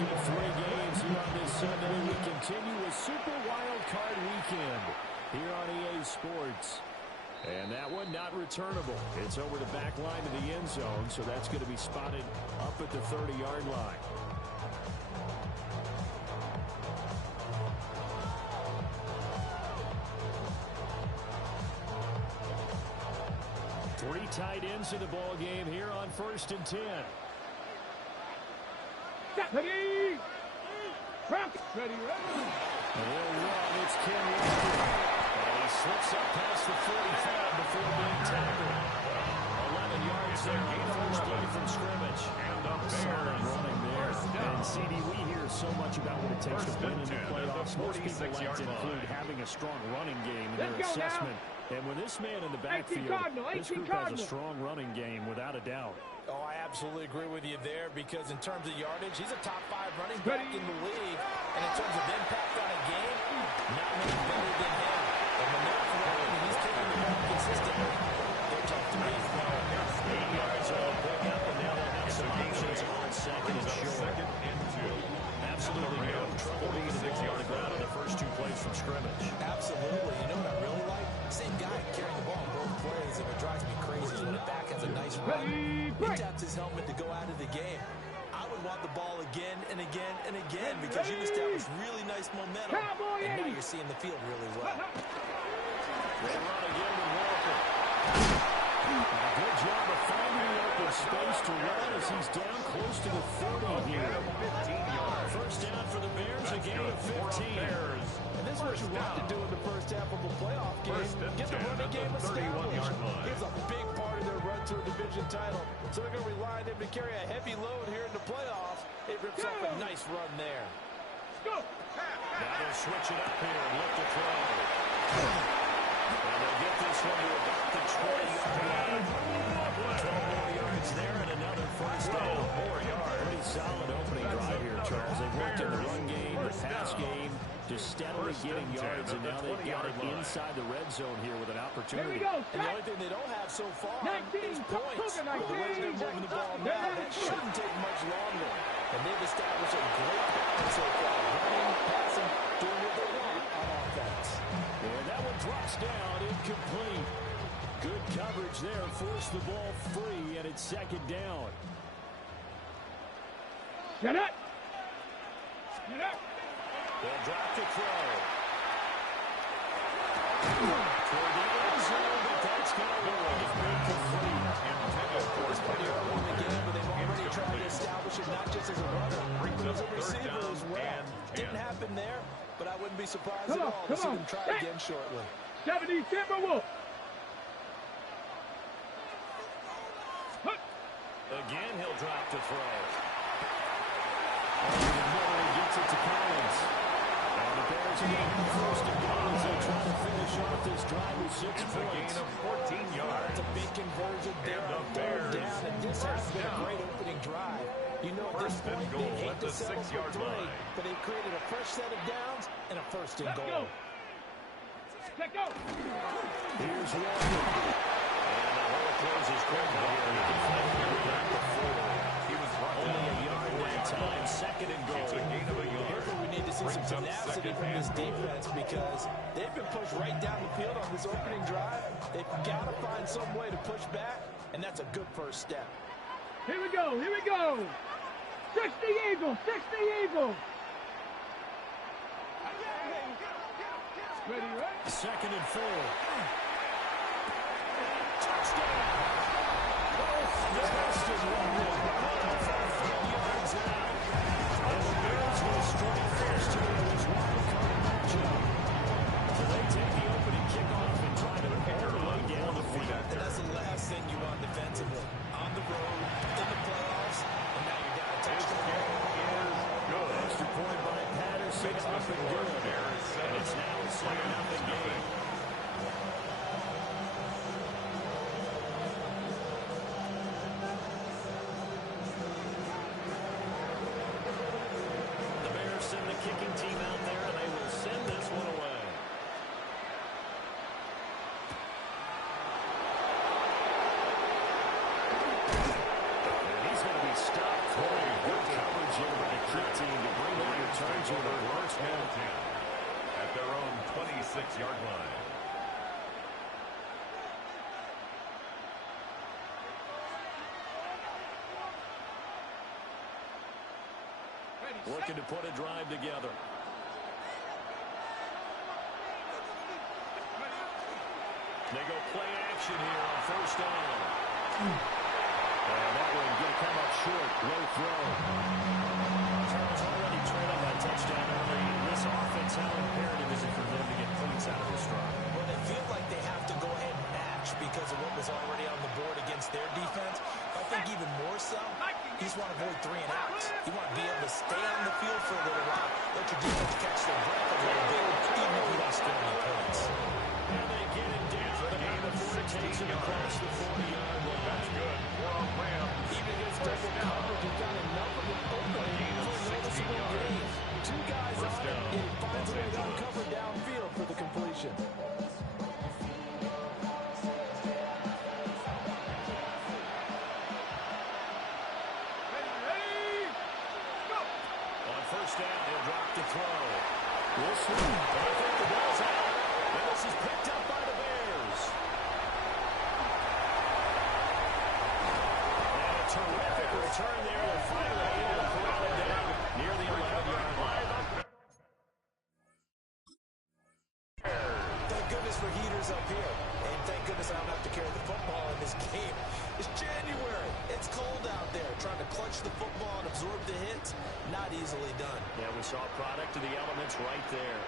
second of 3 games here on this Sunday. We continue with Super Wildcard Weekend here on EA Sports. And that one not returnable. It's over the back line of the end zone, so that's going to be spotted up at the 30-yard line. Three tight ends in the ball game here on 1st and 10. Ready. Ready. Ready. They'll run. It's Ken Walker. And he slips up past the 45 before being tackled. 11 yards there on the first play from scrimmage. Solid running there. And CD, we hear so much about what it takes to win in the playoffs. Most people like to include having a strong running game in their assessment. And with this man in the backfield, this group has a strong running game without a doubt. Oh, I absolutely agree with you there because in terms of yardage, he's a top 5 running back in the league. And in terms of impact on a game, not many better than him. And when they're throwing and he's carrying the ball consistently, they're tough to beat. 8 yards on the pickup, and now they'll have some options on 2nd and short. Absolutely no trouble getting the ball on the ground on the first 2 plays from scrimmage. Absolutely. You know what I really like? Same guy carrying the ball in both plays, and what drives me crazy is when the back has a nice run. He taps his helmet to go out of the game. I would want the ball again and again and again because you established really nice momentum, and now you're seeing the field really well. They run again with Walker. A good job of finding the open space to run as he's down close to the 40 here. 15 yards. First down for the Bears, a gain of 15. And this is what you want to do in the first half of a playoff game. Get the running game established. Gives a big part of their run to a division title. So they're going to rely on him to carry a heavy load here in the playoffs. It rips off a nice run there. Now they'll switch it up here and look to throw. And they'll get this one to about the 20-yard line. 12 more yards there and another first down. Pretty solid opening drive here, Charles. They've worked in the run game, the pass game, just steadily getting yards, and now they've got it inside the red zone here with an opportunity. And the only thing they don't have so far is points. The way they're moving the ball now, that shouldn't take much longer. And they've established a great balance so far. Running, passing, doing what they want on offense. And that one drops down, incomplete. Good coverage there, forced the ball free, and it's 2nd down. Get it! Get it! They'll drop the throw. Toward the end zone, but that's going to roll. Incomplete. It's pretty early in the game, but they've already tried to establish it not just as a runner, but as a receiver as well. Didn't happen there, but I wouldn't be surprised at all to see them try again shortly. 70 Timberwolves. Again, he'll drop the throw. He gets it to Collins. And the Bears again first and goal as they try to finish off this drive with 6 points. A gain of 14 yards. That's a big conversion there on 3rd down, and this has been a great opening drive. You know, at this point, they hate to settle for 3, but they've created a fresh set of downs and a 1st and goal. Let's go. Here's Walker. And the hole closes quickly here. He can find him back to 4. He was only a yard that time. 2nd and goal. It's a gain of a yard. Here's where we need to see some tenacity from this defense because they've been pushed right down the field on this opening drive. They've got to find some way to push back, and that's a good first step. Here we go. Here we go. 60 Eagles. 60 Eagles. Ready, right? 2nd and 4. Touchdown. Justin Walker. 5 yards out. And the Bears will strike first here in this wildcard matchup. So they take the opening kickoff and try to pound it way down the field. And that's the last thing you want defensively. On the road, in the playoffs, and now you got a touchdown. Extra point by Patterson, up and good. And it's now a 7-0 game. The Bears send the kicking team out there, and they will send this one away. And he's going to be stopped. Good coverage here by the kick team. to the first and 10 at their own 26-yard line. Looking to put a drive together. They go play action here on first down. And that one going to come up short. Low throw. Charles already trailed that touchdown early. This offense, how imperative is it for them to get points out of this drive? Well, they feel like they have to go ahead and match because of what was already on the board against their defense. I think even more so, you just want to avoid 3 and outs. You want to be able to stay on the field for a little while, let your defense catch their breath a little bit, even if you don't score any points. And they get it down for the game before it takes it across the 40-yard line. That's good. We're on Ram. Even against double coverage, you've got enough of an opening for a noticeable gain. 2 guys on it, and he finds a way to uncover downfield for the completion. On first down, he'll drop to throw. This one, I think the ball's out. And this is picked up by the Bears. And a terrific return there. They're finally able to corral it down near the 11-yard line. Thank goodness for heaters up here. And thank goodness I don't have to carry the football in this game. It's January. It's cold out there. Trying to clutch the football and absorb the hits, not easily done. Yeah, we saw a product of the elements right there.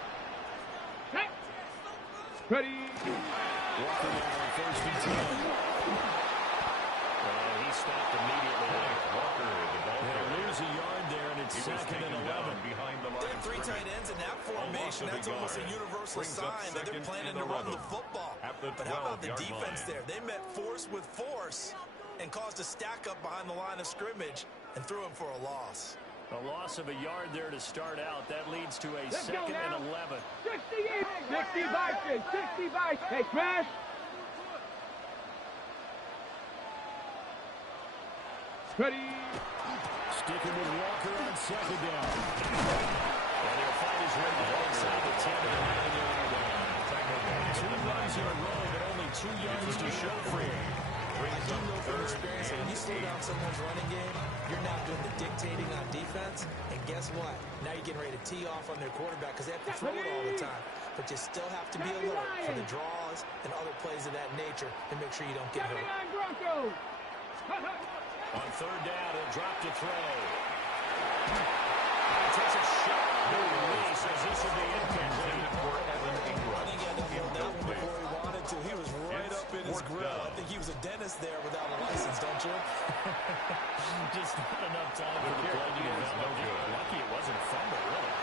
Ready. Walker now on first and 10. And he stopped immediately there. Walker, the ball. They'll lose a yard there, and it's second and 11. Behind the line. There are 3 tight ends in that formation. That's almost a universal sign that they're planning to run the football. But how about the defense there? They met force with force and caused a stack up behind the line of scrimmage and threw him for a loss. A loss of a yard there to start out. That leads to a second and 11. 60 Vikings, 60 Vikings. Hey, Crash. Ready. Sticking with Walker on second down. And he'll find his way inside the 10 and 9-yard line. 2 runs in a row, but only 2 yards to show for him. I do know from experience that when you slow down someone's running game, you're now doing the dictating on defense. And guess what? Now you're getting ready to tee off on their quarterback because they have to throw it all the time. But you still have to be alert for the draws and other plays of that nature and make sure you don't get hurt. On third down, he'll drop to throw. He takes a shot. No release as this will be incomplete. I think he had to hold that one before he wanted to. He was right up in his grill. I think he was a dentist there without a license, don't you? Just not enough time for the play to develop. Lucky it wasn't a fumble, really.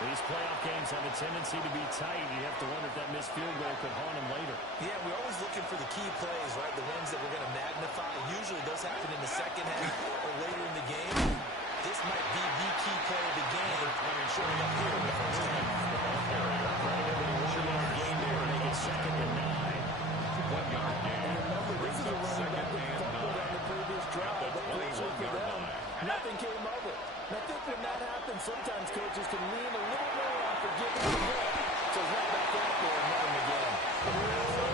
These playoff games have a tendency to be tight. You have to wonder if that missed field goal could haunt him later. Yeah, we're always looking for the key plays, right? The ones that we're going to magnify. Usually those happen in the second half or later in the game. This might be the key play of the game. Showing up here in the first half. Game there, make it second and 9. 1-yard gain. And remember, this is a running back that fumbled on the previous drive. But fortunately for them, nothing came of it. And I think when that happens, sometimes coaches can lean a little more on forgiving the hit. So right back out there and run him again.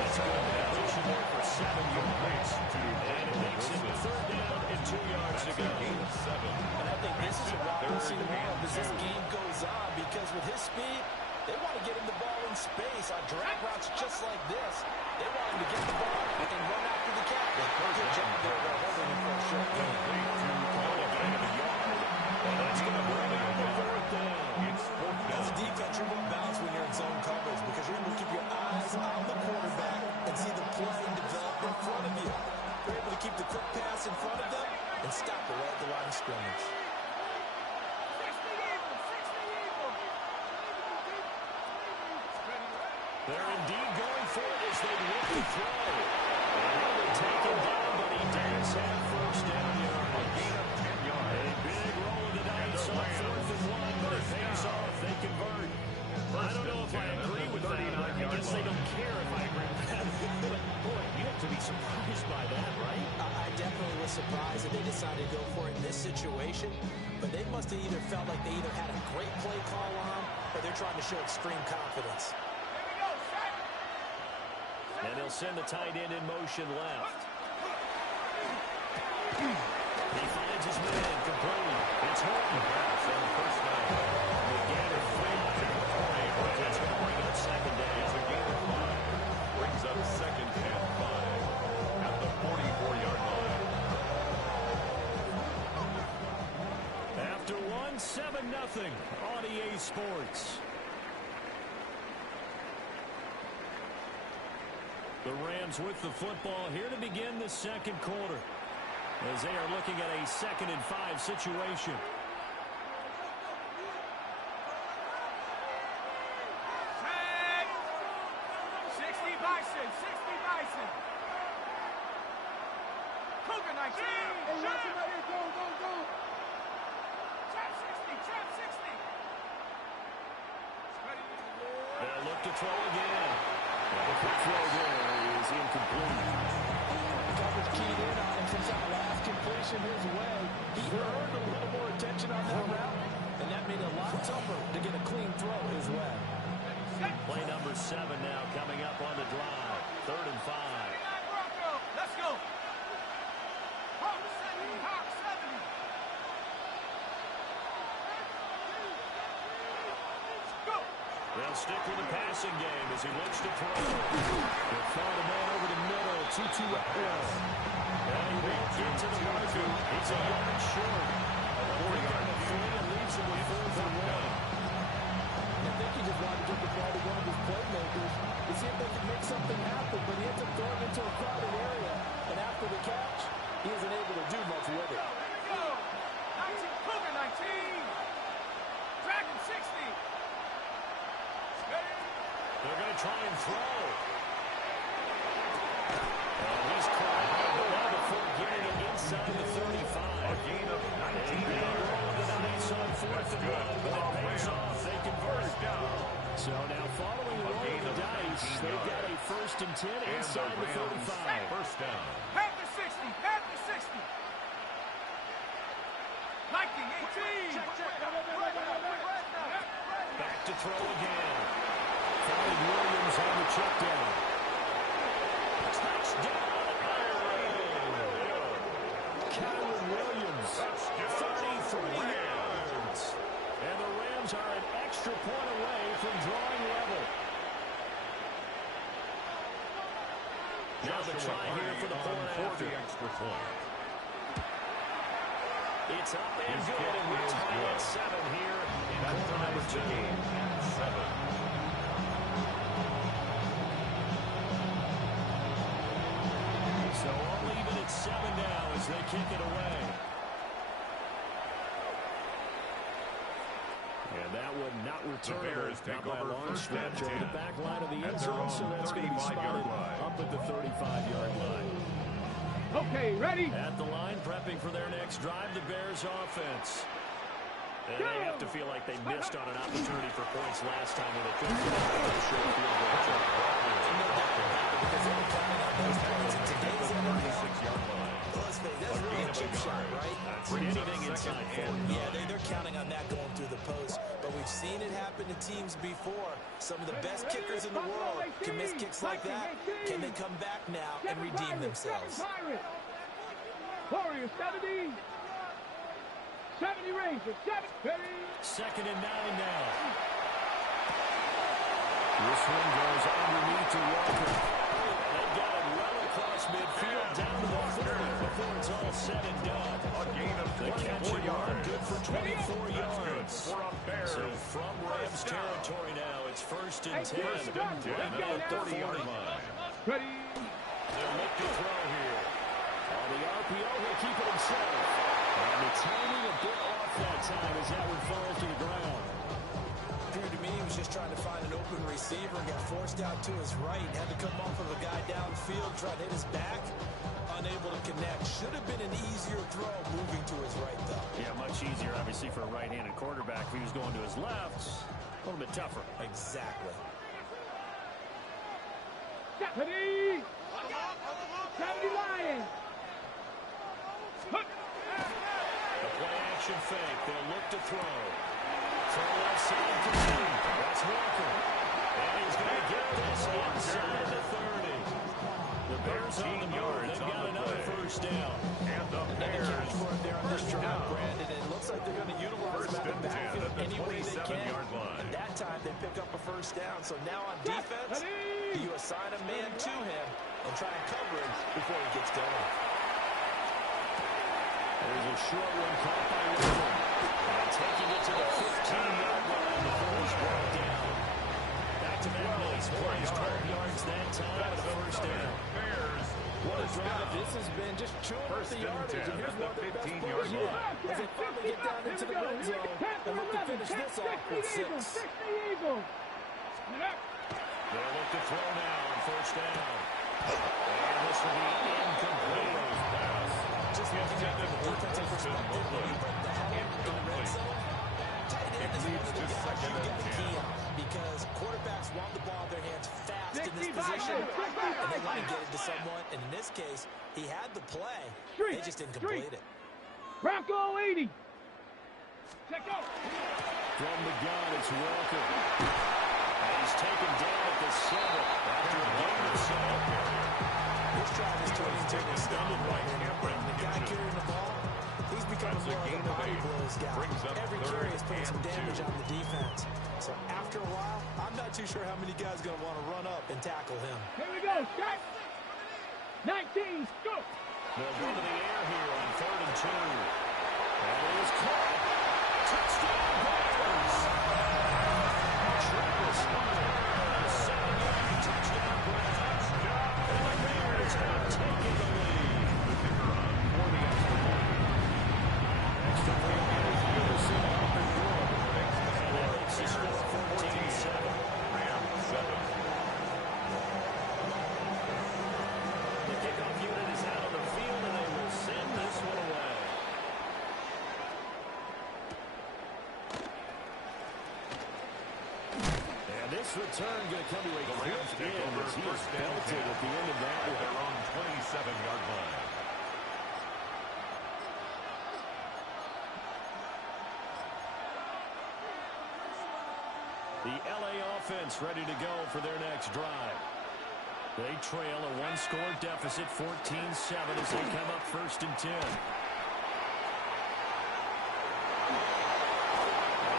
That's good. Pushing there for 7 yards. And it makes it third down and 2 yards to go. And I think this is what we'll see more of as this game goes on, because with his speed, they want to get him the ball in space on drag routes just like this. They want him to get the ball and run after the captain. Good job there by holding him for a short game. That's going to bring it up to fourth down. As a defense, you're going to bounce when you're in zone coverage because you're going to keep your eyes on the quarterback and see the play develop in front of you. You're able to keep the quick pass in front of them and stop it right at the line of scrimmage. They're indeed going for it as they look to throw. And they take him down, but he does have first down yardage. A big roll of the dice on 4th and 1, but it pays off. They convert. I don't know if I agree with that. I guess they don't care if I agree with that. Boy, you have to be surprised by that, right? I definitely was surprised that they decided to go for it in this situation, but they must have either felt like they either had a great play call on or they're trying to show extreme confidence. And they'll send the tight end in motion left. He finds his man complete. It's Horton. On the first down. The Gator failed to the 40, but it's going to bring up second down. It's a gain of 5. Brings up second and 5 at the 44-yard line. After 7-0 on EA Sports. The Rams with the football here to begin the second quarter, as they are looking at a 2nd and 5 situation. Set. 60 Bison. 60 Bison. Cougar 19. Hey, watch him right here. Go, go, go. Trap 60. Trap 60. They'll look to throw again. The quick throw there is incomplete. Coverage keyed in on him since that last completion his way. He earned a little more attention on that route, and that made it a lot tougher to get a clean throw his way. Play number 7 now coming up on the drive. 3rd and 5. Let's go. Hawk 70. Hawk 70. Go. They'll stick with the passing game as he looks to throw. They'll fire the man over the middle. 2-2 out west. And he won't get to the marker. He's a yard short. A 4-yard free and leaves him with 4th and 1. I think he just wanted to get the ball to one of his playmakers to see if they could make something happen, but he ends up throwing into a crowded area. And after the catch, he isn't able to do much with it. Go. 19. Cougar 19. Dragon 60. They're going to try and throw. And he's caught out of the ball before getting it inside the 35. A gain of 19 They yards. roll the dice on 4th and 1, but it pays off. They convert. So now following the roll of the dice, they've got a 1st and 10 inside the 35. First down. Panther 60. Panther 60. Viking 18. Back to throw again. Finding Williams on the check down. Touchdown, Ireland. Kyron Williams, 33 yards. And the Rams are an extra point away from drawing level. Now the try here for the point after. Extra point. It's up and good, and we're tied at 7 here in quarter number 2. 7. So all even at 7 now as they kick it away. And that one not returnable. Not by a long stretch over the back line of the end zone, so that's going to be spotted up at the 35-yard line. Okay, ready? At the line, prepping for their next drive, the Bears offense. And they have to feel like they missed on an opportunity for points last time when they couldn't get a short field goal. No doubt about it, because they were counting on those points in today's NFL. 6-yard line. Let's face it, that's really a chip shot, right? Anything inside 4. Yeah, they're counting on that going through the post. But we've seen it happen to teams before. Some of the best kickers in the world can miss kicks like that. Can they come back now and redeem themselves? Warriors 70. 70 Rangers. 70. 2nd and 9 now. This one goes underneath to Walker. They've got it well across midfield, down to the 40 before it's all said and done. A gain of The catch 24 and run, yards. good for 24 yards. For a Bears. So from Rams territory now, it's 1st and 10. First and 10 at the 40-yard line. Ready. They'll look to throw here. On the RPO, he'll keep it himself. And the timing a bit off that time as that one falls to the ground. Appeared to me he was just trying to find an open receiver and got forced out to his right. Had to come off of a guy downfield, try to hit his back. Unable to connect. Should have been an easier throw moving to his right, though. Yeah, much easier, obviously, for a right-handed quarterback. If he was going to his left, a little bit tougher. Exactly. 70. 70 Lions. Motion fake. They'll look to throw. Throw left side complete. That's Walker. And he's going to get this inside the 30. The Bears on the move. They've got another first down. And the Another Bears. catch for him there on this First drive, down. Brandon. It looks like they're going to utilize First him out of and the 10 backfield at the any way they can. 27-yard line. And that time they pick up a first down. So now on defense, you assign a man to him and try and cover him before he gets going. There's a short one caught by Walker. And taking it to the 15-yard line before he's brought down. Back to back nice plays, 12 yards that time at a first down. Bears. What a drive this has been, just chewing up the yardage. And here's one of their best 15-yard plays yet, as they finally get down into the red zone and look to finish this off with 6. They'll look to throw now on first down. And this will be incomplete. Just looking at it from a defensive perspective, when you break the huddle in the red zone, tight end is one of the guys you got to key on because quarterbacks want the ball in their hands fast in this position, and they want to get it to someone. And in this case, he had the play. They just didn't complete it. Bronco 80. Check out. From the gun, it's Walker. And he's taken down at the 7 after a game or so. This drive is turning into an extended right here. The guy carrying the ball, he's becoming more of a body blows guy. Every carry is putting some damage on the defense. So after a while, I'm not too sure how many guys are going to want to run up and tackle him. Here we go. Start. 19. Go. They'll go to the air here on 3rd and 2. And it is caught. Touchdown, Bears. Travis Hunter, 7-yard touchdown grab. And the Bears have taken the lead. Extra point here for Peterson up and good. And that makes the score 14-7. Rams 7. The kickoff unit is out on the field, and they will send this one away. And this return going to come to a quick end as he is belted at the end of that At one. their own 27-yard line. The LA offense ready to go for their next drive. They trail a one-score deficit, 14-7, as they come up 1st and 10.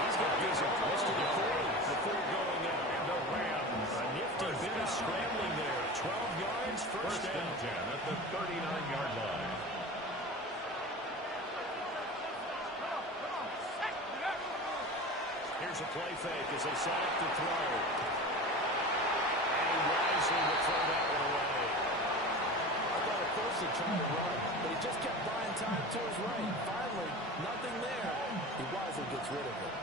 He's got these close to the 40 before going out. And the Rams. A nifty bit of scrambling there. 12 yards, first First down. and 10 at the 39-yard line. Here's a play fake as they set up to throw. And he wisely will throw that one away. I thought at first he tried to run, but he just kept buying time to his right. Finally, nothing there. He wisely gets rid of it.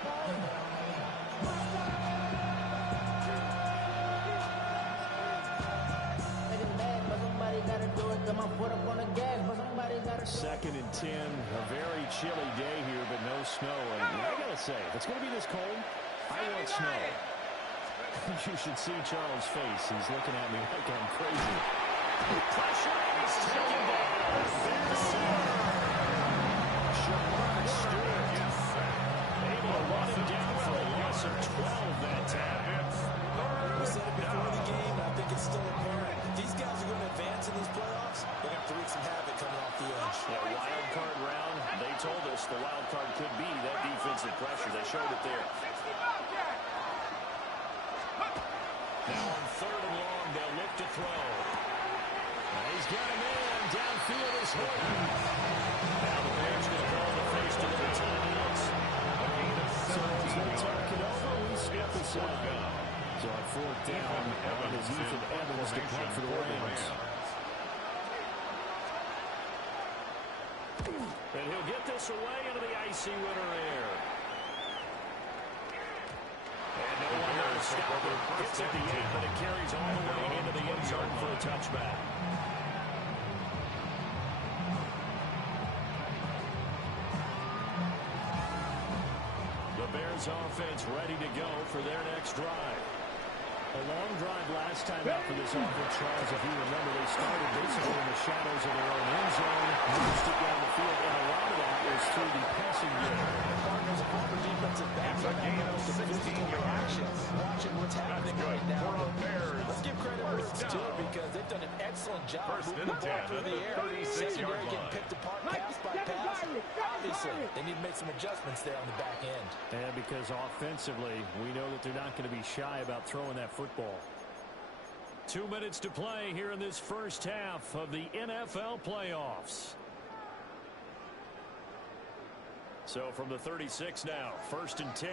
Second and 10, a very chilly day here, but no snow. And I gotta say, if it's gonna be this cold, I want snow. You should see Charles' face. He's looking at me like I'm crazy. Pressure, he's taken down. Shamar Stewart able to run him down for a loss of 12 that time. We said it before the game, and I think it's still apparent. If these guys are going to advance in these playoffs, they're going to have to wreak some havoc coming off the edge. Yeah, wild card round, they told us the wild card could be that defensive pressure. They showed it there. Now on 3rd and long, they'll look to throw. And he's got a man. Downfield is Horton. Now the Bears going to call the face to their timeouts. So as they talk it over, we step aside. So on 4th down, it is Ethan Evans to punt for the Rams. And he'll get this away into the icy winter air. And no one there to stop it. Gets at the 8, but it carries all the way into the end zone for a touchback. The Bears offense ready to go for their next drive. A long drive last time out for this offense, Charles. If you remember, they started basically in the shadows of their own end zone, moved it down the field, and a lot of that was through the passing game. Partners of former defensive backs are getting those physical actions, watching what's happening right now. Let's give credit where it's due because they've done an excellent job moving the ball through the air. Secondary getting picked apart pass by pass. Obviously, they need to make some adjustments there on the back end. And because offensively, we know that they're not going to be shy about throwing that football. 2 minutes to play here in this first half of the NFL playoffs. So from the 36 now, 1st and 10.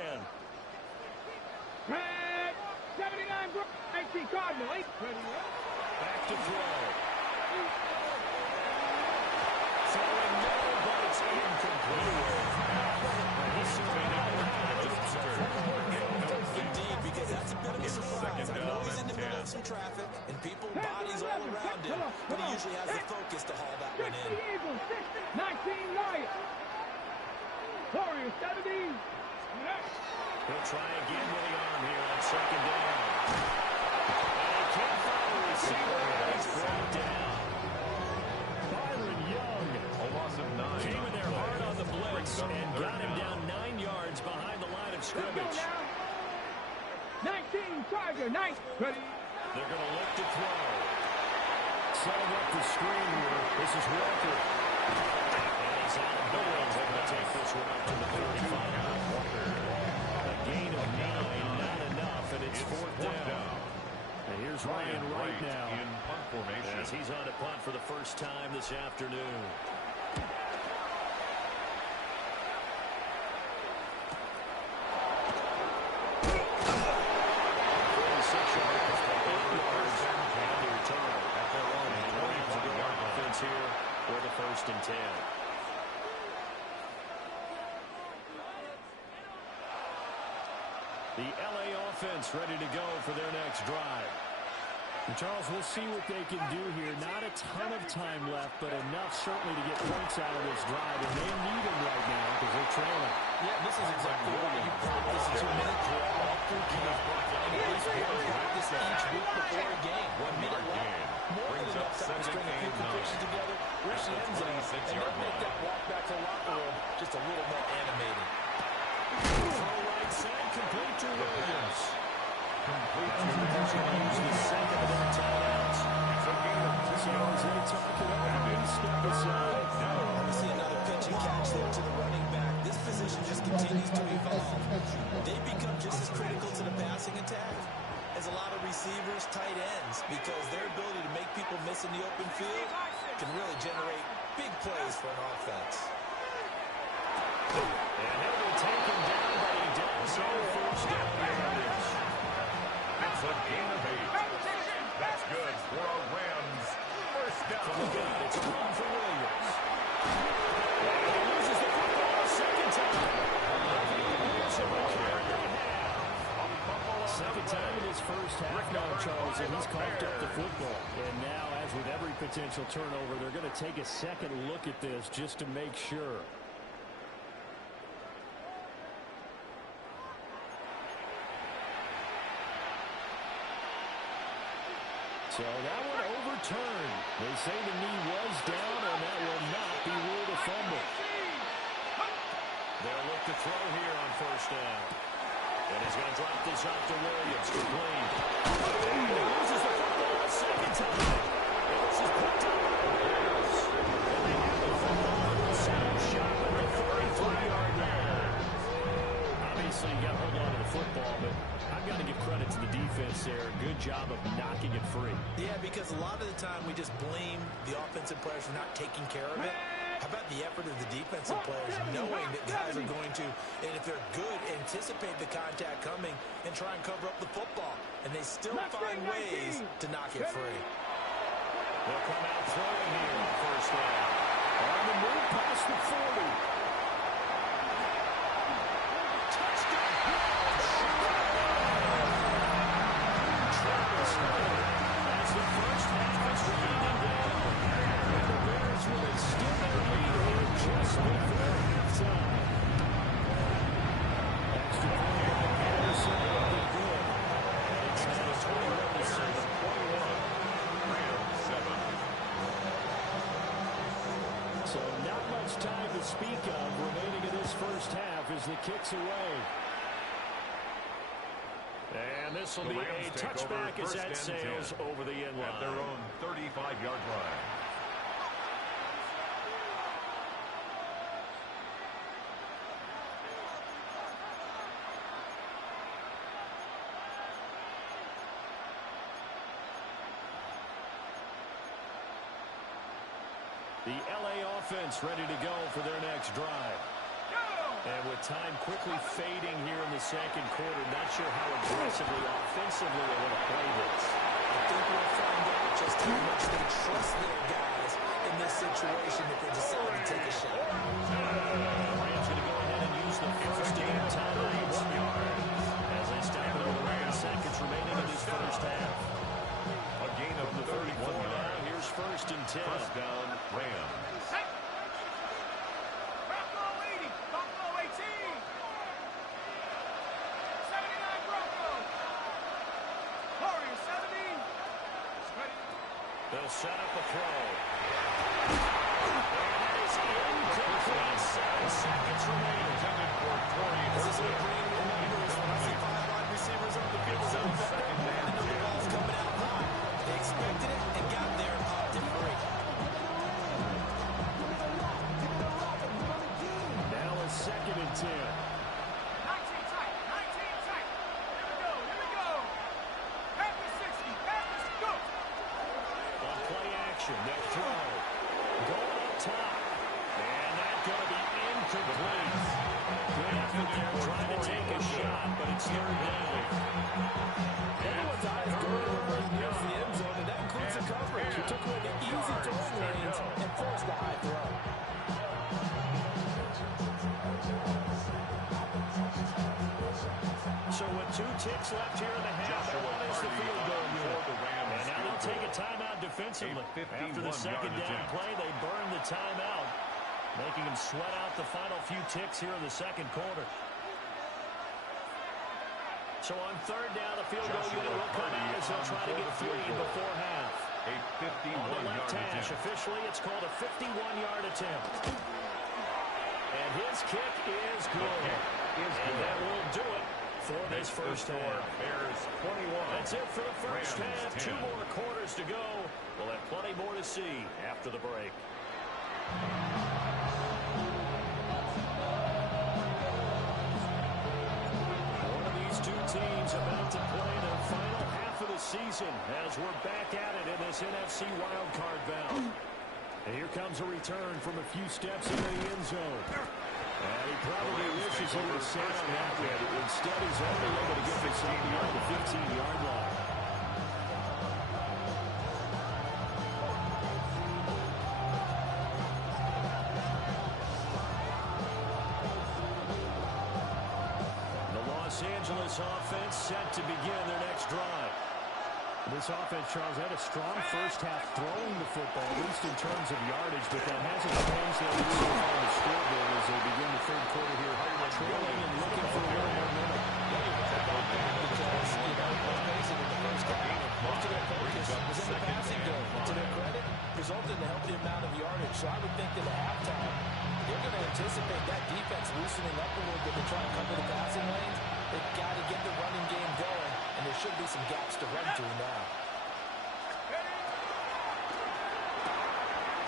Red, 79, 19 Cardinal. Back to throw. Throwing no, but it's incomplete. Indeed, because that's a bit of a surprise. I know he's in the middle of some traffic and people, bodies all around him, but he usually has the focus to haul that one in. 19 Lions. Warriors, 70. He'll try again with the arm here on 2nd down. And he can't find a receiver. He's brought down. Byron Young. A loss of 9. Came in there hard on the blitz and got him down 9 yards behind the line of scrimmage. 19 Tiger, 9. Ready. They're going to look to throw. Setting up the screen here. This is Walker. And he's out of bounds. They're going to take this one up to the 35. A gain of 9, not enough, and it's 4th down. And here's Ryan Wright now, in punt formation. as he's on to punt for the first time this afternoon. Here for the 1st and 10. The LA offense ready to go for their next drive. And Charles, we'll see what they can do here. Not a ton of time left, but enough certainly to get points out of this drive. And they need them right now because they're trailing. Yeah, this is exactly why you practice a 2-minute drill all through camp. And at least one practice each week before a game. 1 minute left. More than enough time to string a few completions together, reach the end zone, and then make that walk back to the locker room just a little more animated. Throw right side, complete to Williams. Complete to Williams. Going to use the second of their timeouts. So as they talk it over, they step aside. We see another pitch and catch there to the running back. This position just continues to evolve. They become just as critical to the passing attack as a lot of receivers, tight ends, because their ability to make people miss in the open field can really generate big plays for an offense. And he'll be taken down, but he does so 1st down yardage. It's a gain of 8. That's good for a Rams 1st down. From the gun, it's a run for Williams. And he loses the football a 2nd time. Second time in his first half now, Charles, and he's coughed up the football. And now, as with every potential turnover, they're going to take a second look at this just to make sure. So that one overturned. They say the knee was down, and that will not be ruled a fumble. They'll look to throw here on 1st down. And he's going to drop this off to Williams. Complete. And he loses the football a 2nd time. And this is picked up by the Bears. And they have the football in the center shot at the 35-yard line. Obviously, you got to hold on to the football, but I've got to give credit to the defense there. Good job of knocking it free. Yeah, because a lot of the time we just blame the offensive players for not taking care of it. How about the effort of the defensive players knowing that guys are going to, and if they're good, anticipate the contact coming and try and cover up the football. And they still find ways to knock it free. They'll come out throwing here on 1st down. On the move past the 40. Extra point by Anderson, but they're good. And it's now to speak of remaining in this first half as the kick's away. And this will be a touchback as that sails over the end line. At their own 35-yard line. The LA offense ready to go for their next drive. And with time quickly fading here in the second quarter, not sure how aggressively, offensively they want to play this. I think we'll find out just how much they trust their guys in this situation if they decide to take a shot. Rams going to go ahead and use the first game timeout as they stop it over 9 seconds remaining in this first half. A gain of 31 yards. Here's 1st and 10. First down, Rams. They'll set up a throw. That is incomplete. 7 seconds remaining. Intended for Torrey. This is what Green remembers when I see 5 wide receivers on the field. So Second man, the ball's coming out high. They expected it and got there and popped it free. Now a 2nd and 10. 19 tight. 19 tight. Here we go. Here we go. Pass the 60. Pass the go. On play action, they'll throw. Going up top. And that's going to be incomplete. Good effort there trying to take a shot, but it's 3rd down. Everyone's eyes going over against the end zone, and that includes the coverage. He took away the easy throwing lanes and forced a high throw. So with 2 ticks left here in the half, one is the field goal unit. And now they'll take a timeout defensively. After the 2nd down play, they burn the timeout, making them sweat out the final few ticks here in the 2nd quarter. So on 3rd down, the field goal unit will come out as they'll try to get 3 before half. A 51-yard Hash. attempt. Officially, it's called a 51-yard attempt. And his kick is good. And that will do it for this first half. Bears 21. That's it for the first Rams half. 10. 2 more quarters to go. We'll have plenty more to see after the break. One of these 2 teams about to play their final half of the season as we're back at it in this NFC Wildcard bout. And here comes a return from a few steps into the end zone. And he probably wishes he would have sat on that one. Instead, he's only able to get this up beyond the 15-yard line. The Los Angeles offense set to begin their next drive. This offense, Charles, had a strong first half throwing the football, at least in terms of yardage, but that hasn't translated so far on the scoreboard as they begin the 3rd quarter here, trailing and looking for a little more momentum. Because, you know, let's face it, in the first half, most of their focus was in the passing game. And to their credit, resulted in a healthy amount of yardage. So I would think that at halftime, they're going to anticipate that defense loosening up a little bit to try and cover the passing lanes. They've got to get the running game going, and there should be some gaps to run through now.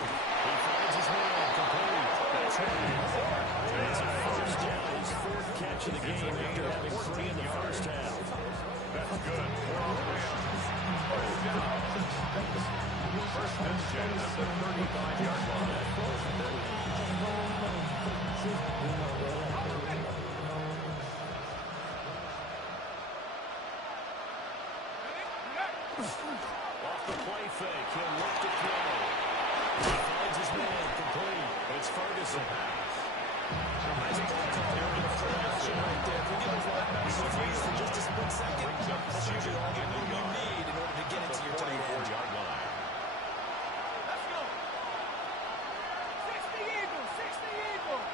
He finds his man complete. That's right. It's a first down, his 4th catch of the game after having 3 in the first half. That's good. First down. First and 10 at the 35-yard line. Off the play fake, he'll look to throw. He finds his man complete. It's Ferguson. Nice ball control right there. If we get those linebackers on the for just a split second, that's usually all you need in order to get it to your tight end. 44-yard line. Let's go. 60 Eagles. 60 Eagles.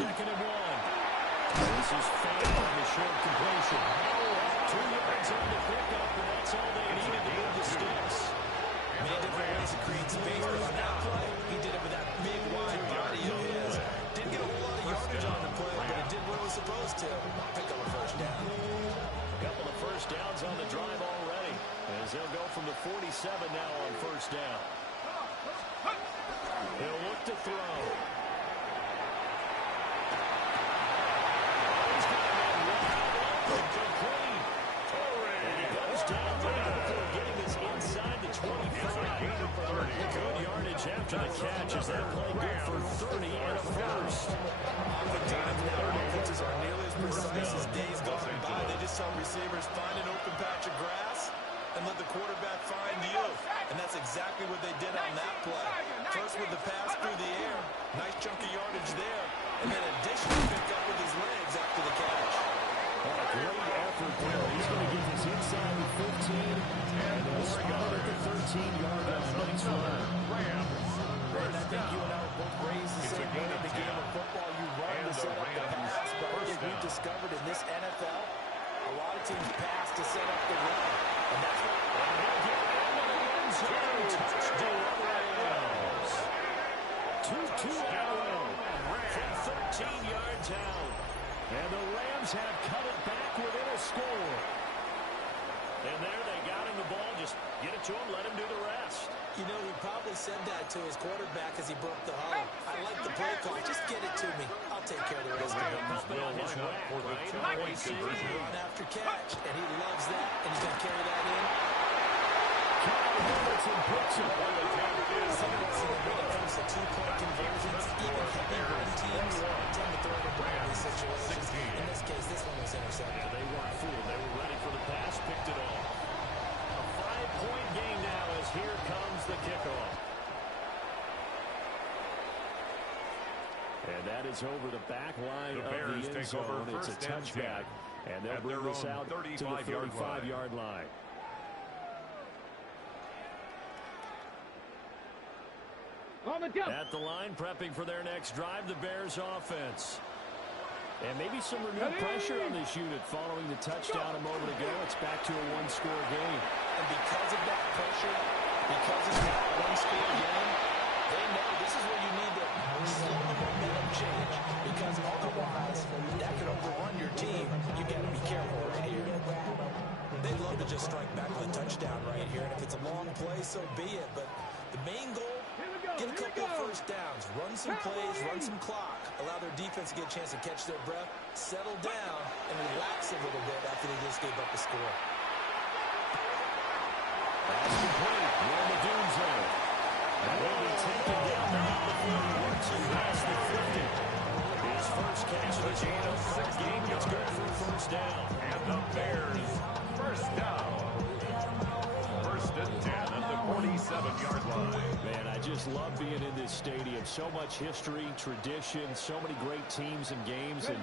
2nd and 1. This is Fame on the short completion. 2 yards on the pickup, and that's all they needed to move the sticks. Many different ways to create space, but on that play, he did it with that big, wide body of his. Didn't get a whole lot of yardage on the play, but it did what it was supposed to. Pick up a first down. A couple of first downs on the drive already, as they'll go from the 47 now on first down. He'll look to throw. He's got that wide open, complete. And he goes down there before getting this inside the 25. Good yardage after the catch as that play good for 30 and a first. Oftentimes now offenses aren't nearly as precise as days gone by. They just saw receivers find an open patch of grass and let the quarterback find you. And that's exactly what they did on that play. First with the pass through the air. Nice chunk of yardage there. And then additionally picked up with his legs after the catch. A great effort there. He's going to get this inside the 15. And they'll spot at the 13-yard line. Nice run. And I think you and I were both raised the same way in the game of football. You run to set up the pass. But I think we've discovered in this NFL, a lot of teams pass to set up the run. And that's what touchdowns. 2-2 Allen from 13 yards out. And the Rams have cut it back within a score. And there they got him the ball. Just get it to him, let him do the rest. You know, he probably said that to his quarterback as he broke the huddle. I like the play call. Just get it to me. I'll take care of the rest of it. On his rack, right? Run after catch, and he loves that, and he's going to carry that in. When it comes to two-point conversions, even heavy run teams tend to throw the ball in these situations. In this case, this one was intercepted. Yeah, they weren't fooled. They were ready for the pass, picked it off. A 5-point game now as here comes the kickoff. And that is over the back line of the end zone. It's a touchback, and they'll bring this out to the 35-yard line. At the line, prepping for their next drive, the Bears offense. And maybe some renewed pressure on this unit following the touchdown a moment ago. It's back to a one-score game. And because of that pressure, because it's not a one-score game, they know this is where you need to slow the momentum change. Because otherwise, that could overrun your team. You got to be careful right here. They'd love to just strike back with a touchdown right here. And if it's a long play, so be it. But the main goal, get a couple of first downs, run some plays, run some clock, allow their defense to get a chance to catch their breath, settle down, and relax a little bit after they just gave up the score. That's complete. We're in the doom zone. And will be taken down now before he works it past the 50. His first catch of the game gets good for a first down. And the Bears, first down. First and 10 at the 47-yard line. Man, I just love being in this stadium. So much history, tradition, so many great teams and games. And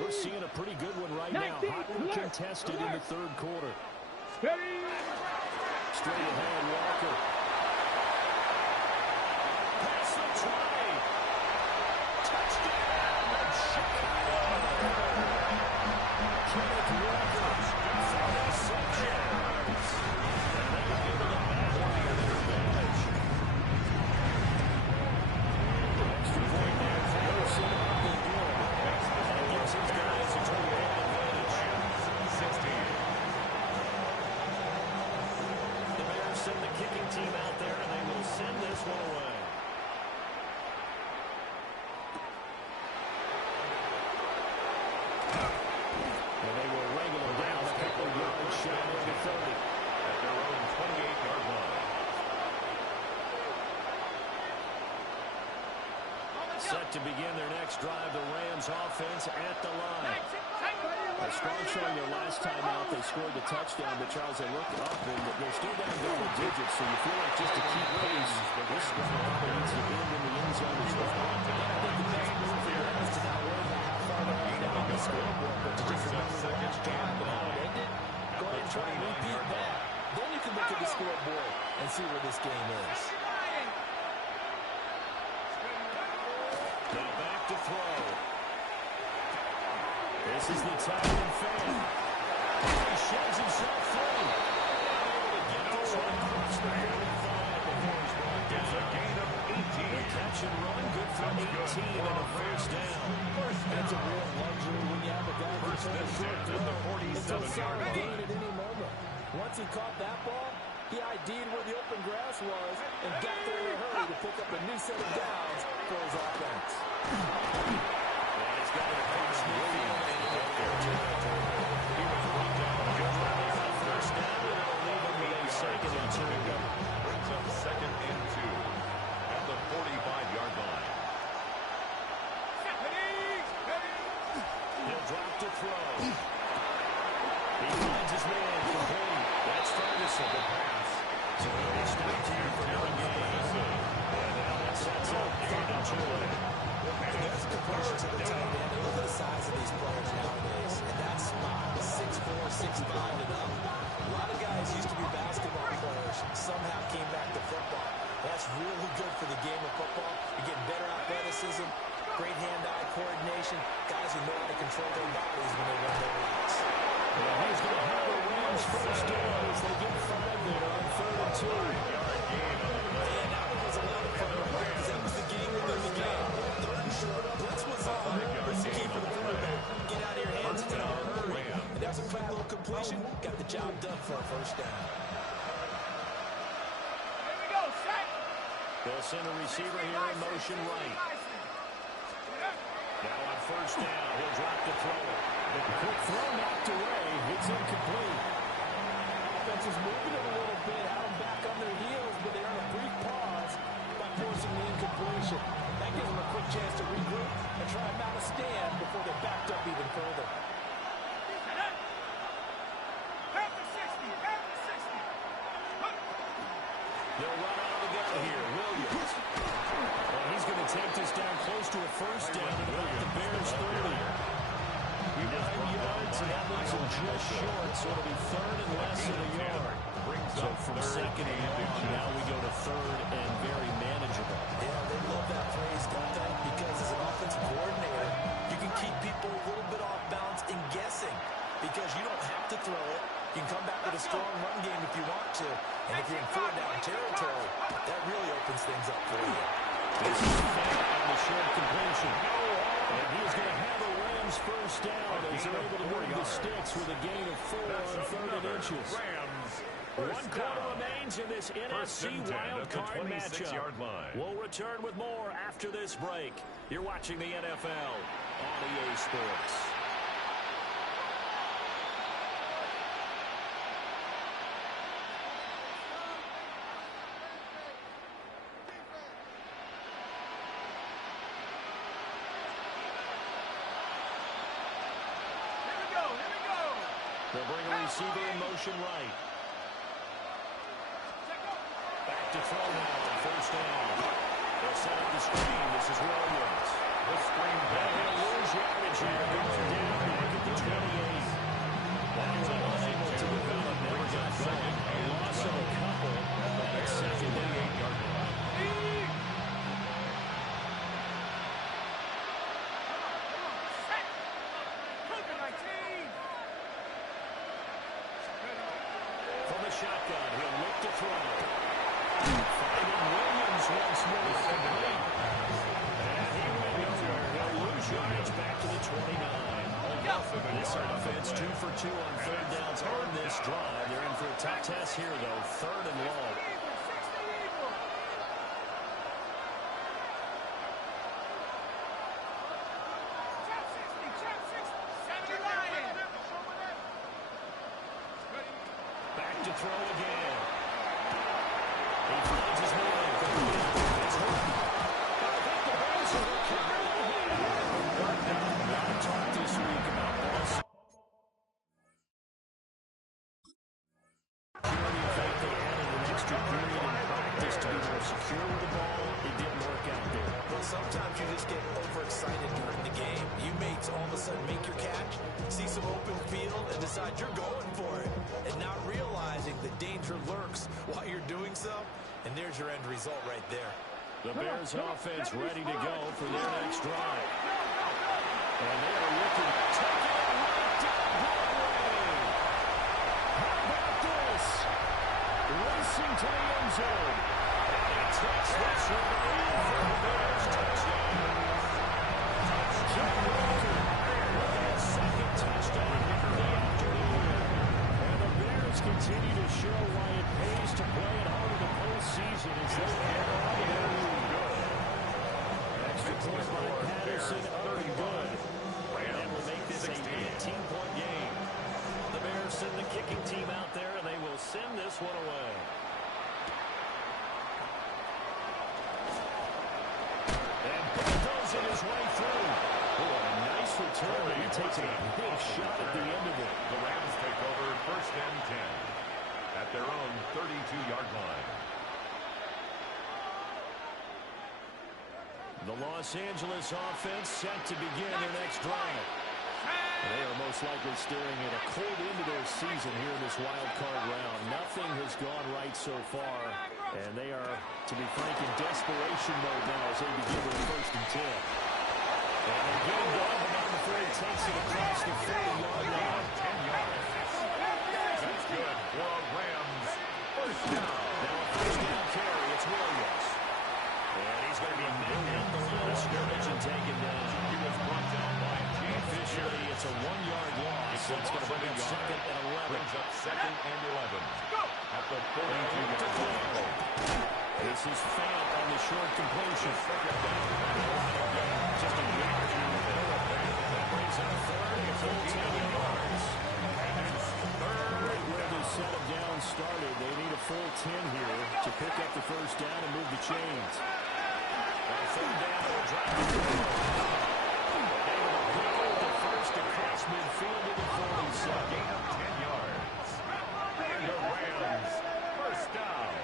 we're seeing a pretty good one right now. Hotly contested in the third quarter. Straight ahead, Walker. Pass the try. Touchdown, Chicago. Kenneth Walker from the Subjects. And they'll give it a back-line advantage. Extra point there for Wilson. And it gives his guys a 20-point advantage. 16. Send the kicking team out there, and they will send this one away. And they will wrangle them down a couple of yards shy of the 30. At their own 28-yard line. Set to begin their next drive, the Rams offense at the line. A strong showing their last time out. They scored the touchdown, but Charles, they looked up, and they're still down double digits, so you feel like just to keep pace, this drive probably needs to end in the end zone as well. I think the best move for them is to not worry about how far they're down on the scoreboard, but to just remember the last drive and how it ended. Go ahead and try and repeat that. Then you can look at the scoreboard and see where this game is. Now back to throw. This is the tight end fan. He shoves himself free. Able to get this one across the 45. It's a gain of 18. The catch and run, good for 18 and a first down. That's a real luxury when you have a guy who First can and short 10 at the throw into a 47-yard solid line. gain at any moment. Once he caught that ball, he ID'd where the open grass was and got there in a hurry to pick up a new set of downs for his offense. And it's got it across midfield and into their territory. He was brought down. Good running on first down, and it'll leave him with a second and 2. Brings up second and 2 at the 45-yard line. He'll drop to throw. He finds his man complete. That's Ferguson, the pass. So he's stopped here for one game. And now that sets up 3rd and 2. There's a completion to the tight end. Look at the size of these players nowadays. And that spot, 6'4", 6'5", and up. A lot of guys used to be basketball players. Somehow came back to football. That's really good for the game of football. You're getting better athleticism, great hand-eye coordination. Guys who know how to control their bodies when they run their routes. Well, he's going to have the Rams first down as they get 5 there on 3rd and 2. And that one was a lot of fun because that was the game within the game. Third and short, blitz was on. What's the key for the quarterback? Get out of your hands in a hurry. And that was a quick little completion. Got the job done for a first down. Here we go, set. They'll send a receiver here in motion right. Now on first down, he'll drop to throw it. The quick throw knocked away. It's incomplete. Offense is moving it a little bit, had them back on their heels, but they earn a brief pause by forcing the incompletion. That gives them a quick chance to regroup and try and mount a stand before they're backed up even further. Half to 60, half to 60. They'll run out of the gun here. Williams. Well, he's going to take this down close to a first down at about the Bears' 30. 9 yards, and that leaves him just short, so it'll be 3rd and less than a yard. So from 2nd and long, now we go to 3rd and very manageable. Yeah, they love that phrase, don't they? Because as an offensive coordinator, you can keep people a little bit off balance and guessing because you don't have to throw it. You can come back with a strong run game if you want to. And if you're in 4th down territory, that really opens things up for you. This is Fant on the short completion. And he's going to have a Rams first down as they're able to move the sticks with a gain of 4 on 3rd and inches. One quarter remains in this NFC Wildcard matchup. We'll return with more after this break. You're watching the NFL on EA Sports. They'll bring a receiver in motion right. Back to throw now on first down. They'll set up the screen. This is Williams. The screen back. They'll lose yardage here. Going down back at the 28. That was unable to develop. Never got going. A loss of a couple. That's 2nd and 8-yard line. From the shotgun, he'll look to throw. Finding Williams once more. And he went nowhere. He'll lose yardage back to the 29. This offense 2 for 2 on 3rd downs on this drive. They're in for a tough test here, though. 3rd and long. Back to throw again. He finds his man. It's hurt. I think the Bears are looking a lot of talk this week about ball security. In fact, they added an extra period in practice to be more secure with the ball. It didn't work out there. Well, sometimes you just get overexcited during the game. You mates all of a sudden make your catch, see some open field, and decide you're going for it. And not realizing the danger lurks while you're doing so. And there's your end result right there. The Bears offense ready to go for their next drive. And they are looking to take it right down Broadway. How about this? Racing to the end zone. And he takes Wilson up and good. And that will make this an 18-point game. The Bears send the kicking team out there, and they will send this one away. And bulldozing his way through. Oh, a nice return. He takes a big shot at the end of it. The Rams take over first and 10 at their own 32-yard line. The Los Angeles offense set to begin their next drive. They are most likely staring at a cold end to their season here in this wild card round. Nothing has gone right so far, and they are, to be frank, in desperation mode now as they begin with first and 10. And they get him going, but not before he takes it across the 40-yard line. 10 yards. That's good for a Rams first down. Now a first down carry. It's Williams. And he's going to be met down the line of scrimmage and taken down. He was brought down by Officially, it's a 1-yard loss. So it's going to bring up second and 11. Brings up second and 11 at the 42-yard line. This is Fant on the short completion. Second down. Just a yard here. That brings up third and 14 yards. Right where the set of down started, they need a full 10 here to pick up the first down and move the chains. On third down, they'll drive the first across midfield to the 47. Gain of 10 yards. And the Rams first down.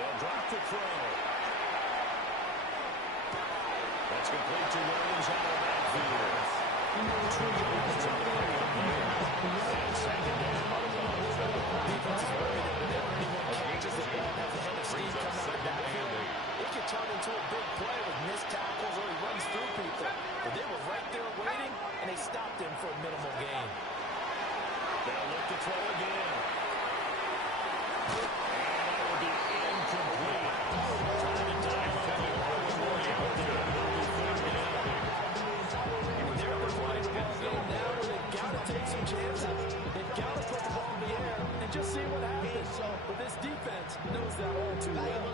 They'll drop the throw. That's complete to Williams out of the backfield. 2 yards on the play. And second down. Defense is worried that whenever anyone catches the ball and has a head of steam coming out of the backfield, it can turn into a big play with missed tackles or he runs through people. But they were right there waiting, and they stopped him for a minimal gain. They'll look to throw again. And that will be incomplete. Trying to dial up the ball out there. They're at the point of the ball game now where they've got to take some chances. They've got to put the ball in the air and just see what happens. But this defense knows that all too well.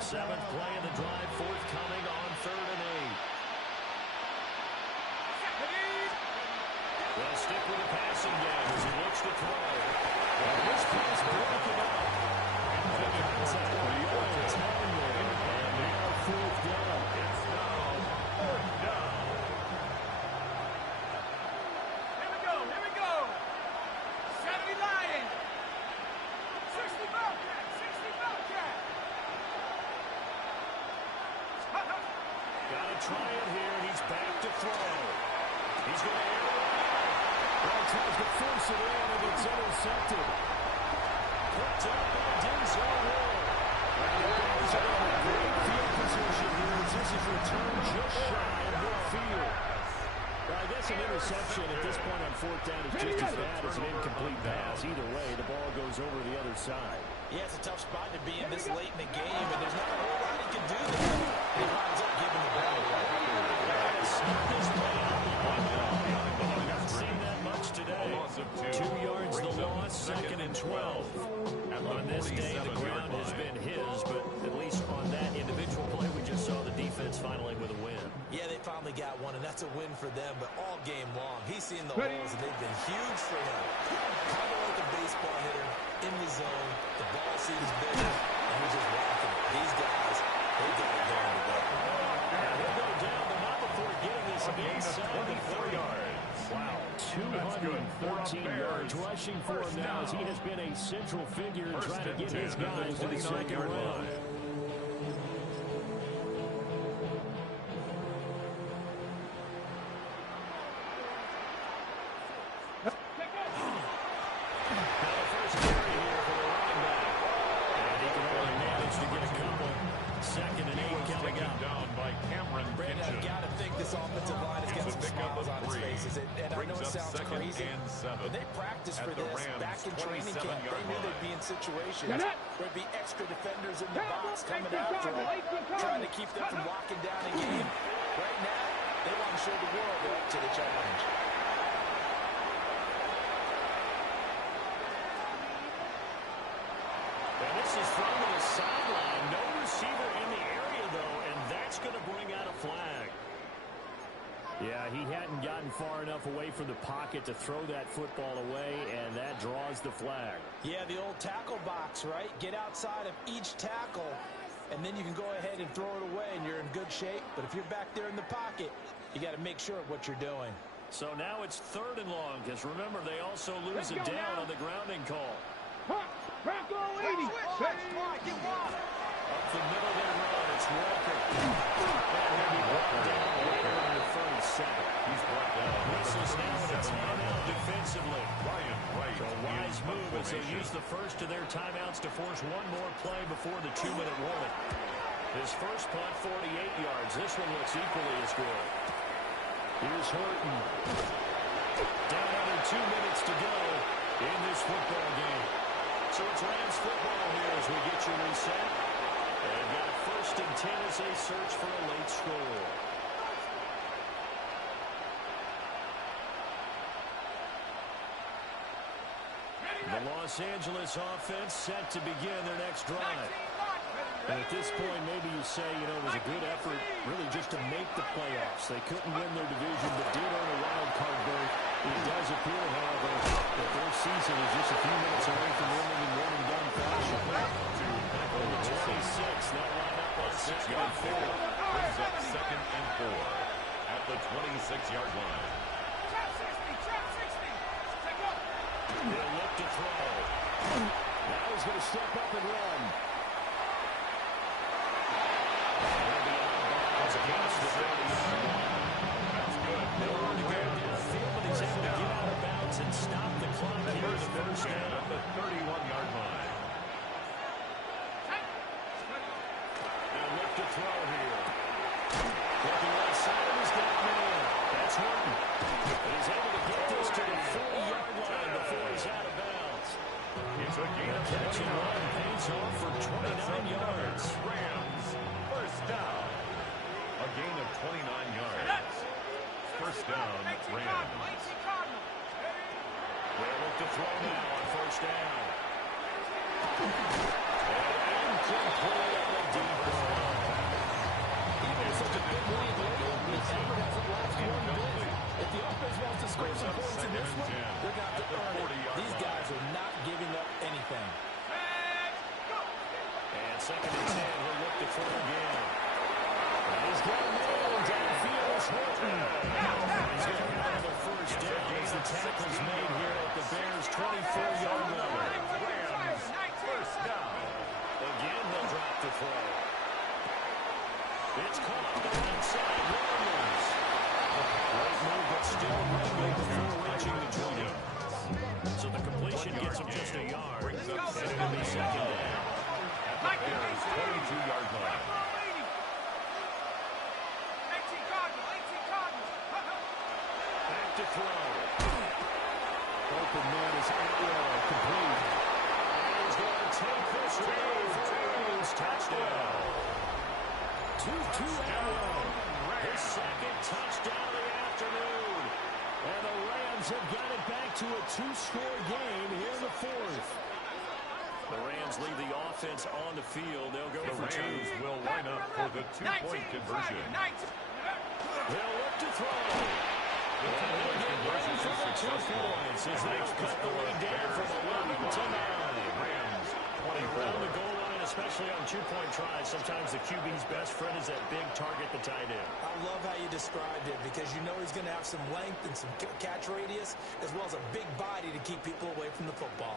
Seventh play of the drive forthcoming on third and 8. They'll stick with the passing game as he looks to throw. And this pass broken up. And the contact beyond the time there. And now fourth down. It's now fourth down. Here we go. 70 Lion. 60 Bobcat. 60 Bobcat. Got to try it here. He's back to throw. He's going to air it out. Well, tries to force it in, and it's intercepted. Picked up by Denzel Ward. And the Bears are in a great field position here as this is returned just shy of midfield. Well, I guess an interception at this point on fourth down is just as bad as an incomplete pass. Either way, the ball goes over the other side. Yeah, it's a tough spot to be in this late in the game, and there's not a whole lot he can do there. He winds up giving the ball away. This play out the haven't seen that much today. 2 yards the loss, second and 12. On this day, the ground has been his, but at least on that individual play, we just saw the defense finally with a win. Yeah, they finally got one, and that's a win for them, but all game long, he's seen the holes, and they've been huge for him. Kind of like a baseball hitter in the zone. The ball seems bigger, and he's just walking it. These guys, they got it going today. And he'll go down, but not before getting this inside the 4 yards. Wow, 214 yards rushing for him now as he has been a central figure in trying to get his guys to the second round. When they practiced for this back in training camp, they knew they'd be in situations where there'd be extra defenders in the box coming after them, trying to keep them from locking down a game. Right now, they want to show the world they're up to the challenge. And this is from the sideline. No receiver in the area, though. hadn't gotten far enough away from the pocket to throw that football away, and that draws the flag. Yeah, the old tackle box, right? Get outside of each tackle, and then you can go ahead and throw it away, and you're in good shape. But if you're back there in the pocket, you got to make sure of what you're doing. So now it's 3rd and long, because remember, they also lose it down on the grounding call. Bronco 80. Up the middle they run. It's Walker. And he'll be brought down later on the 37. He's brought down. This is now in a timeout defensively. So a wise move as they use the first of their timeouts to force one more play before the 2-minute warning. His first punt, 48 yards. This one looks equally as good. Here's Horton. Down under 2 minutes to go in this football game. So it's Rams football here as we get you reset. And got a 1st and 10 as they search for a late score. The Los Angeles offense set to begin their next drive. And at this point, maybe you say, you know, it was a good effort really just to make the playoffs. They couldn't win their division, but did earn a wild card berth. It does appear, however, that their season is just a few minutes away from winning in one-and-done fashion. Number 26, they'll line up on 2nd and 4. Brings up 2nd and 4 at the 26-yard line. He'll look to throw. Now he's going to step up and run. That's good. They'll run to go downfield, but he's able to get out of bounds and stop the clock here in the first down at the 31-yard line. They'll look to throw here. Looking right side of his down man. That's Horton. But he's able to get this to the 40-yard line before he's out of bounds. It's a gain of Catch and run pays off for 29 yards. Rams, 1st down. A gain of 29 yards. 1st down, Rams. They'll look to throw now on 1st down. And complete on the deep ball. Even with such a big lead lately, the effort hasn't lasted one bit. If the offense wants to score some points in this one, they're going to have to earn it. These guys are not giving up anything. And 2nd and 10, he'll look to throw again. And he's got a man downfield. It's Horton. He's going to have another 1st down as the tackle's made here at the Bears' 24-yard line. Rams, 1st down. Again, he'll drop the throw. It's caught on the right side. Williams. Right move, but still running before reaching the 20. So the completion gets him just a yard. And it'll be 2nd down. At the Bears' 22-yard line. Back to throw. Open man is Atwell, complete. And he's going to take this away for Williams. Touchdown. 2-2 Atwell. His 2nd touchdown of the afternoon. And the Rams have got it back to a 2-score game here in the 4th. The Rams leave the offense on the field. They'll go for 2. The Rams will line up for the 2-point conversion. They'll look to throw. The 2-point conversion is successful. As they've cut the lead down from 11 to 9. Rams, 24. On the goal line, especially on 2-point tries, sometimes the QB's best friend is that big target, the tight end. I love how you described it because you know he's going to have some length and some catch radius as well as a big body to keep people away from the football.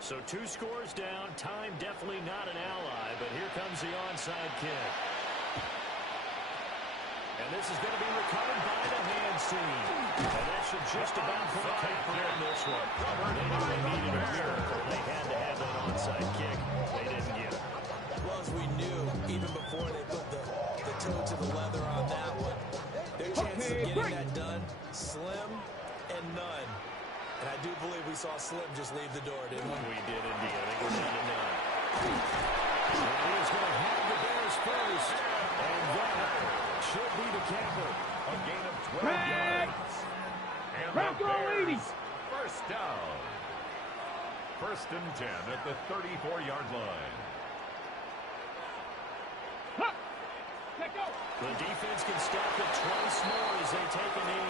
So 2 scores down. Time definitely not an ally, but here comes the onside kick. And this is going to be recovered by the hands team. And that should just about put a cap on this one. They knew they needed a miracle. They had to have that onside kick. They didn't get it. Well, as we knew, even before they put the toe to the leather on that one, their chances of getting that done, slim and none. And I do believe we saw Slim just leave the door, didn't we? We did indeed. I think we're down to none. And he's going to have the Bears first. And that should be the capper. A gain of 12 yards. And the Bears, 1st down. 1st and 10 at the 34-yard line. The defense can stop it twice more as they take a knee.